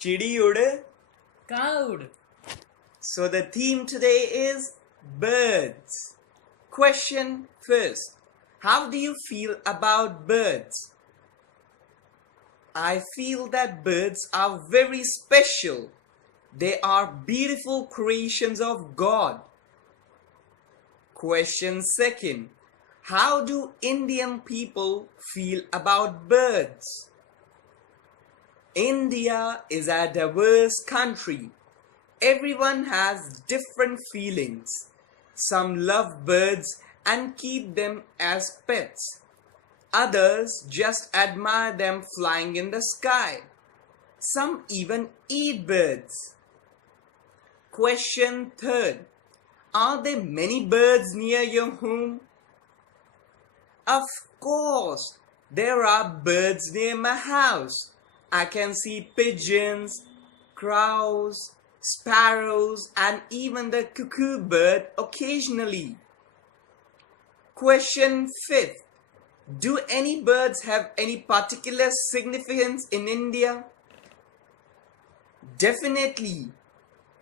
Chidi ude. Cloud. So the theme today is birds. Question first. How do you feel about birds? I feel that birds are very special. They are beautiful creations of God. Question second. How do Indian people feel about birds? India is a diverse country. Everyone has different feelings. Some love birds and keep them as pets. Others just admire them flying in the sky. Some even eat birds. Question third. Are there many birds near your home? Of course, there are birds near my house. I can see pigeons, crows, sparrows, and even the cuckoo bird occasionally. Question fifth. Do any birds have any particular significance in India? Definitely.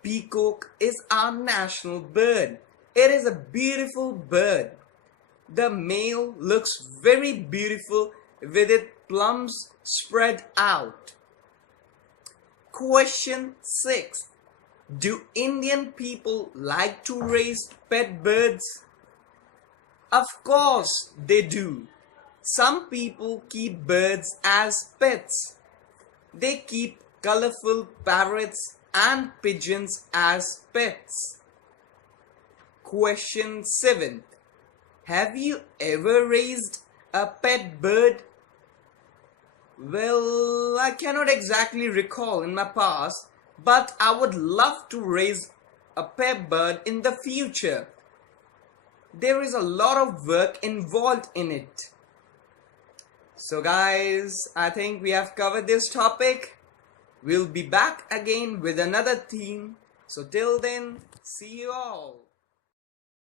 Peacock is our national bird. It is a beautiful bird. The male looks very beautiful with its plums spread out. Question 6. Do Indian people like to raise pet birds? Of course they do. Some people keep birds as pets. They keep colorful parrots and pigeons as pets. Question 7. Have you ever raised a pet bird? Well, I cannot exactly recall in my past, but I would love to raise a pet bird in the future. There is a lot of work involved in it. So guys, I think we have covered this topic. We'll be back again with another theme. So till then, see you all.